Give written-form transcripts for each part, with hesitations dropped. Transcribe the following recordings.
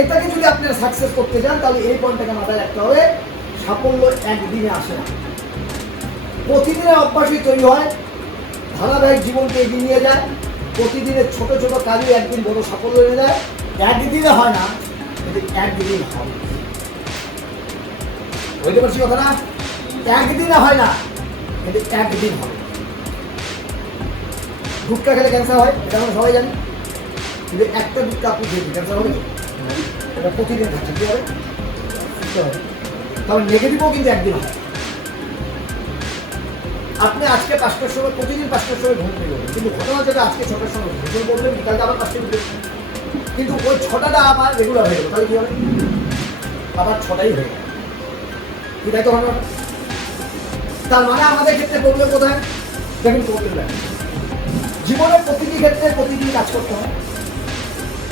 এটাকে যদি আপনারা সাকসেস করতে চান তাহলে এই পয়েন্টটাকে মাথায় রাখতে হবে, সাফল্য একদিনে আসে না, প্রতিদিনের অভ্যাসই তৈরি হয়, ধারাবাহিক জীবনকে এগিয়ে নিয়ে যায়, প্রতিদিনের ছোট ছোট কাজে একদিন বড় সাফল্য এনে দেয়। একদিনে হয় না, কিন্তু একদিন হবে। বুঝতে পারছি কথা না? একদিনে হয় না, কিন্তু একদিন হবে। গুটকা খেলে ক্যান্সার হয়, এটা আমরা সবাই জানি, কিন্তু একটা গুটকা আপনি খেয়ে ক্যান্সার হবে, এটা প্রতিদিন খাচ্ছেন, কি হবে? তবে নেগেটিভও কিন্তু একদিন হয়। আপনি আজকে 5টার সময়, প্রতিদিন 5টার সময় ঘুম থেকে যাবেন, কিন্তু ঘটনা যেটা আজকে 6টার সময় ঘুম করবেন, বিকালটা আবার 5টায় উঠবেন, কিন্তু ওই 6টাটা আবার রেগুলার হয়ে গেল, তাহলে কি হবে? আবার 6টাই হয়ে গেল, কি তাই তো ঘটনা? তার মানে আমাদের ক্ষেত্রে প্রবলেম কোথায়? দেখুন প্রবলেম জীবনের প্রতিটি ক্ষেত্রে প্রতিদিন কাজ করতে হয়,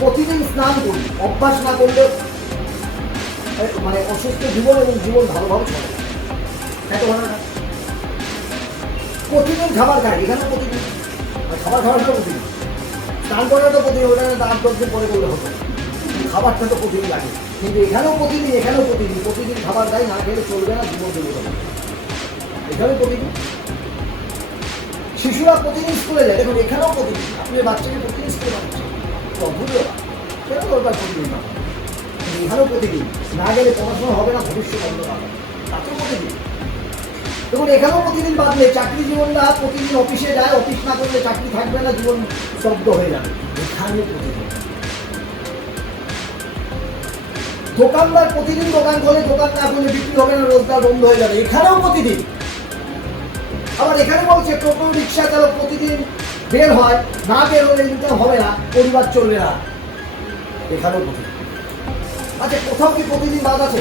প্রতিদিন স্নান করি, অভ্যাস না করলে মানে অসুস্থ জীবন এবং জীবন ভালোভাবে চলে, তাই তো ঘটনা? প্রতিদিন খাবার খাই, এখানে প্রতিদিন খাবার খাওয়াটা প্রতিদিন, স্নান করাটা প্রতিদিন, ওটা 8-10 দিন পরে করলে হতো, খাবারটা তো প্রতিদিন লাগে, কিন্তু এখানেও প্রতিদিন, এখানেও প্রতিদিন, প্রতিদিন খাবার খাই, না খেলে চলবে না, জীবন চলবে না, এখানেও প্রতিদিন। শিশুরা প্রতিদিন স্কুলে যায়, দেখুন এখানেও প্রতিদিন, আপনি বাচ্চাকে প্রতিদিন স্কুলে পাঠাচ্ছেন, অদ্ভুত কেন দরকার প্রতিদিন না, এখানেও প্রতিদিন, না গেলে পড়াশোনা হবে না, ভবিষ্যৎ অন্ধকার, তাতেও প্রতিদিন। দেখুন এখানেও প্রতিদিন বাদলে চাকরি জীবনটা প্রতিদিন অফিসে যায়, অফিস না করলে চাকরি থাকবে না, জীবন স্তব্ধ হয়ে যাবে, এখানে প্রতিদিন। দোকানদার প্রতিদিন দোকান খোলে, দোকান না খুলে বিক্রি হবে না, রোজগার বন্ধ হয়ে যাবে, এখানেও প্রতিদিন। আবার এখানে বলছে টোটো রিক্সা চালক প্রতিদিন বের হয়, না বের হলে ইনকাম হবে না, পরিবার চলবে না, এখানেও প্রতিদিন। আচ্ছা কোথাও কি প্রতিদিন বাদ আছে?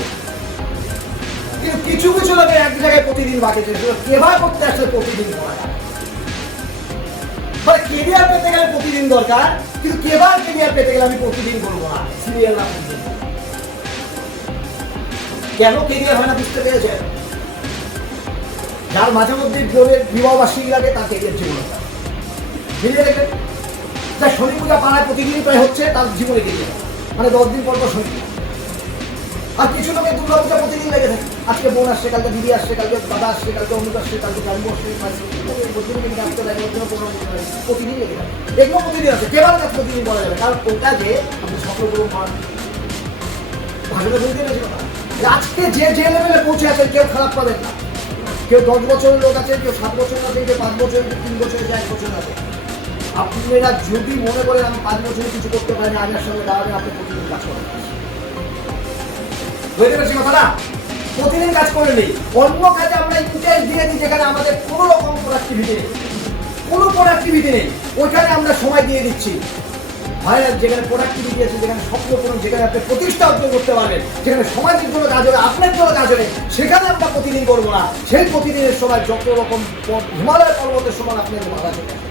কিন্তু কিছু কিছু লোকের এক জায়গায় প্রতিদিন বাকি কেভাবে করতে আসলে প্রতিদিন করা যায়, মানে কেরিয়ার পেতে গেলে প্রতিদিন দরকার, কিন্তু কেভাবে কেরিয়ার পেতে গেলে আমি প্রতিদিন করবো না, সিরিয়াল না প্রতিদিন। কেন কেরিয়ার হয় না বুঝতে পেরেছেন? যার মাঝে মধ্যে বোনের বিবাহ বার্ষিকী লাগে তার কেরিয়ার জীবন মিলিয়ে দেখবেন, যা শনি পূজা পাড়ায় প্রতিদিনই প্রায় হচ্ছে, তার জীবনে কেরিয়ার মানে 10 দিন পর পর শনি পূজা। আর কিছু লোকের দুর্গা পূজা প্রতিদিন লেগে থাকে, আজকে বোন আসছে, কালকে দিদি আসছে, কালকে দাদা আসছে, কালকে অমুক আসছে, কালকে জন্ম আসছে, প্রতিদিন লেগে থাকে, এগুলো প্রতিদিন আছে, কেবল কাজ প্রতিদিন বলা যাবে, কারণ ওটা যে আপনি সফলগুলো মান ভাষাটা বুঝতে পেরেছি কথা। আজকে যে যে লেভেলে পৌঁছে আছেন কেউ খারাপ পাবেন না, কেউ 10 বছরের লোক আছে, কেউ 7 বছরের আছে, কেউ 5 বছরের, 3 বছরের, 1 বছর আছে। আপনারা যদি মনে করেন আমি 5 বছরে কিছু করতে পারিনি, আগের সঙ্গে দাঁড়াবেন, আপনি প্রতিদিন কাজ করেন, বুঝতে পেরেছি কথাটা? প্রতিদিন কাজ করে নেই, অন্য কাজে আমরা ইন্টারেস্ট দিয়ে দিই যেখানে আমাদের কোনো রকম প্রোডাক্টিভিটি নেই, কোনো প্রোডাক্টিভিটি নেই, ওইখানে আমরা সময় দিয়ে দিচ্ছি। ভাইরা যেখানে প্রোডাক্টিভিটি আছে, যেখানে স্বপ্ন পূরণ, যেখানে আপনি প্রতিষ্ঠা অর্জন করতে পারবেন, যেখানে সমাজের জন্য কাজ হবে, আপনার জন্য কাজ হবে, সেখানে আমরা প্রতিদিন করবো না। সেই প্রতিদিনের সময় যত রকম হিমালয় পর্বতের সময় আপনাদের মাথা চলে আসে।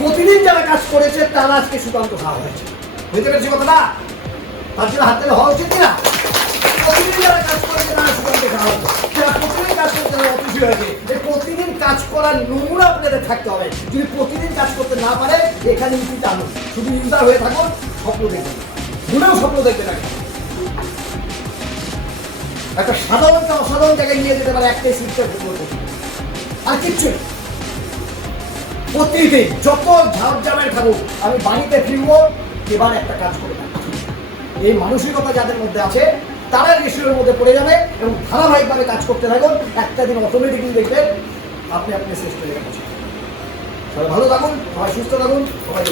প্রতিদিন যারা কাজ করেছে তারা আজকে সুকান্ত খাওয়া হয়েছে, বুঝতে পেরেছি কথাটা? তার জন্য হাত থেকে হওয়া উচিত কিনা? প্রতিদিন যারা কাজ করেছে তারা সুকান্ত খাওয়া হয়েছে, যারা প্রতিদিন কাজ করতে তারা অফিসি হয়েছে। এই প্রতিদিন কাজ করার নমুনা আপনাদের থাকতে হবে। যদি প্রতিদিন কাজ করতে না পারে, এখানে ইউটি টানুন, শুধু ইউজার হয়ে থাকুন, স্বপ্ন দেখবেন, ভুলেও স্বপ্ন দেখবে না। একটা সাধারণটা অসাধারণ জায়গায় নিয়ে যেতে পারে একটাই সিস্টেম, আর কিচ্ছু প্রতিদিন যত ঝাড় জামের থাকুক, আমি বাড়িতে ফিরবো, এবার একটা কাজ করে থাকি, এই মানসিকতা যাদের মধ্যে আছে তারা রেশিওর মধ্যে পড়ে যাবে এবং ধারাবাহিকভাবে কাজ করতে থাকুন। একটা দিন অটোমেটিক্যালি দেখবেন আপনি শ্রেষ্ঠ জায়গায় পৌঁছে। সবাই ভালো থাকুন, সবাই সুস্থ থাকুন, সবাই